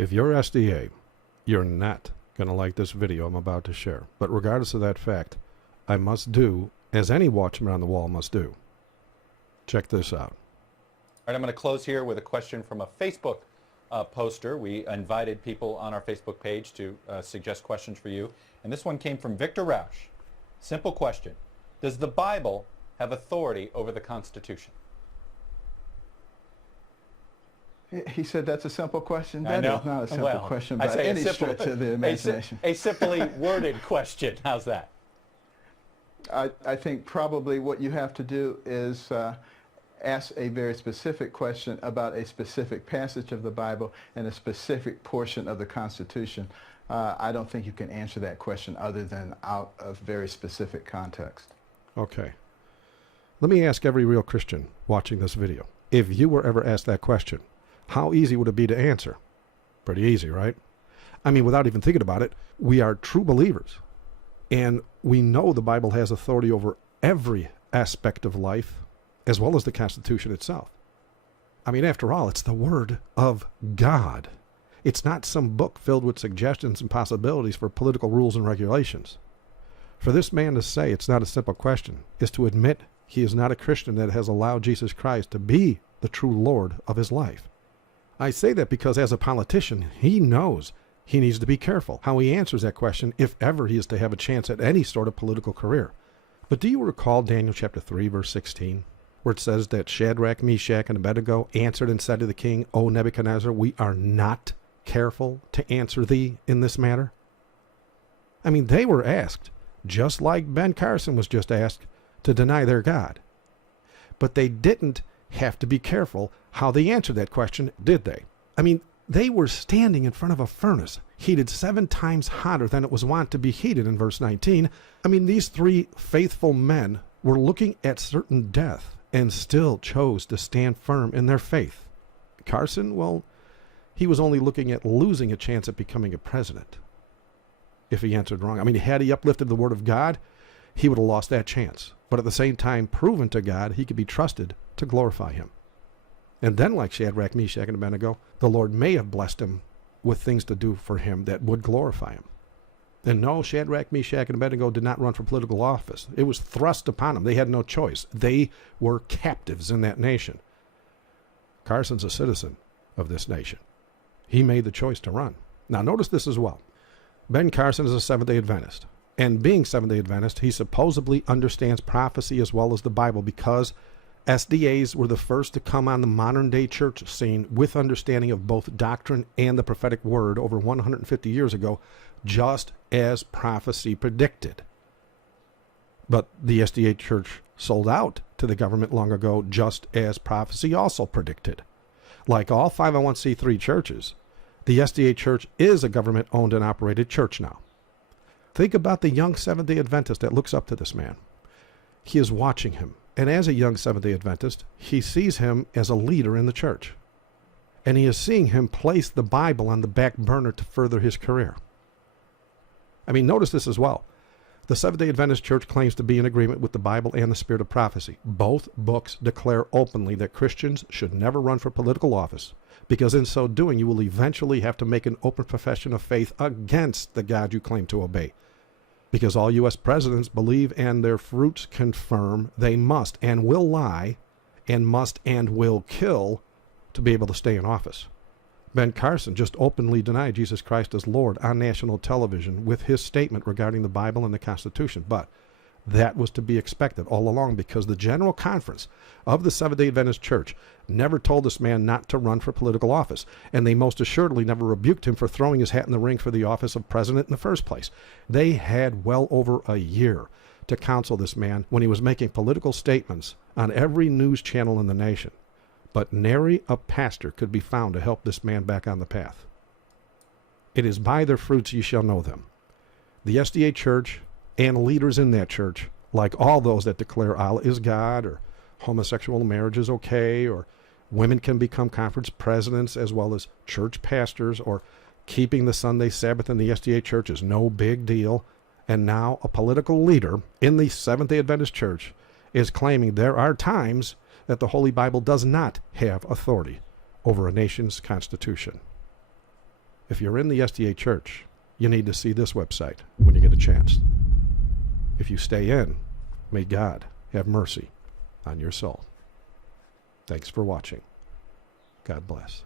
If you're SDA, you're not going to like this video I'm about to share. But regardless of that fact, I must do as any watchman on the wall must do. Check this out. All right, I'm going to close here with a question from a Facebook poster. We invited people on our Facebook page to suggest questions for you. And this one came from Victor Roush. Simple question. Does the Bible have authority over the Constitution? He said that's a simple question. I That know. is not a simple question by I say any stretch of the imagination. A simply worded question. How's that? I think probably what you have to do is ask a very specific question about a specific passage of the Bible and a specific portion of the Constitution. I don't think you can answer that question other than out of very specific context. Okay. Let me ask every real Christian watching this video. If you were ever asked that question, how easy would it be to answer? Pretty easy, right? I mean, without even thinking about it, we are true believers. And we know the Bible has authority over every aspect of life, as well as the Constitution itself. I mean, after all, it's the Word of God. It's not some book filled with suggestions and possibilities for political rules and regulations. For this man to say it's not a simple question is to admit he is not a Christian that has allowed Jesus Christ to be the true Lord of his life. I say that because as a politician, he knows he needs to be careful how he answers that question if ever he is to have a chance at any sort of political career. But do you recall Daniel chapter 3, verse 16, where it says that Shadrach, Meshach, and Abednego answered and said to the king, O Nebuchadnezzar, we are not careful to answer thee in this matter? I mean, they were asked, just like Ben Carson was just asked, to deny their God. But they didn't have to be careful how they answered that question, did they? I mean, they were standing in front of a furnace heated 7 times hotter than it was wont to be heated in verse 19. I mean, these 3 faithful men were looking at certain death and still chose to stand firm in their faith. Carson, well, he was only looking at losing a chance at becoming a president if he answered wrong. I mean, had he uplifted the word of God, he would have lost that chance. But at the same time, proven to God he could be trusted to glorify him. And then, like Shadrach, Meshach, and Abednego, the Lord may have blessed him with things to do for him that would glorify him. And no, Shadrach, Meshach, and Abednego did not run for political office. It was thrust upon them. They had no choice. They were captives in that nation. Carson's a citizen of this nation. He made the choice to run. Now, notice this as well. Ben Carson is a Seventh-day Adventist. And being Seventh-day Adventist, he supposedly understands prophecy as well as the Bible because SDAs were the first to come on the modern-day church scene with understanding of both doctrine and the prophetic word over 150 years ago, just as prophecy predicted. But the SDA church sold out to the government long ago, just as prophecy also predicted. Like all 501c3 churches, the SDA church is a government-owned and operated church now. Think about the young Seventh-day Adventist that looks up to this man. He is watching him. And as a young Seventh-day Adventist, he sees him as a leader in the church. And he is seeing him place the Bible on the back burner to further his career. I mean, notice this as well. The Seventh-day Adventist Church claims to be in agreement with the Bible and the spirit of prophecy. Both books declare openly that Christians should never run for political office, because in so doing, you will eventually have to make an open profession of faith against the God you claim to obey. Because all U.S. presidents believe and their fruits confirm they must and will lie and must and will kill to be able to stay in office. Ben Carson just openly denied Jesus Christ as Lord on national television with his statement regarding the Bible and the Constitution. But that was to be expected all along because the General Conference of the Seventh-day Adventist Church never told this man not to run for political office, and they most assuredly never rebuked him for throwing his hat in the ring for the office of president in the first place. They had well over a year to counsel this man when he was making political statements on every news channel in the nation. But nary a pastor could be found to help this man back on the path. It is by their fruits ye shall know them. The SDA church and leaders in that church, like all those that declare Allah is God, or homosexual marriage is okay, or women can become conference presidents as well as church pastors, or keeping the Sunday Sabbath in the SDA church is no big deal, and now a political leader in the Seventh-day Adventist Church is claiming there are times that the Holy Bible does not have authority over a nation's constitution. If you're in the SDA church, you need to see this website when you get a chance. If you stay in, may God have mercy on your soul. Thanks for watching. God bless.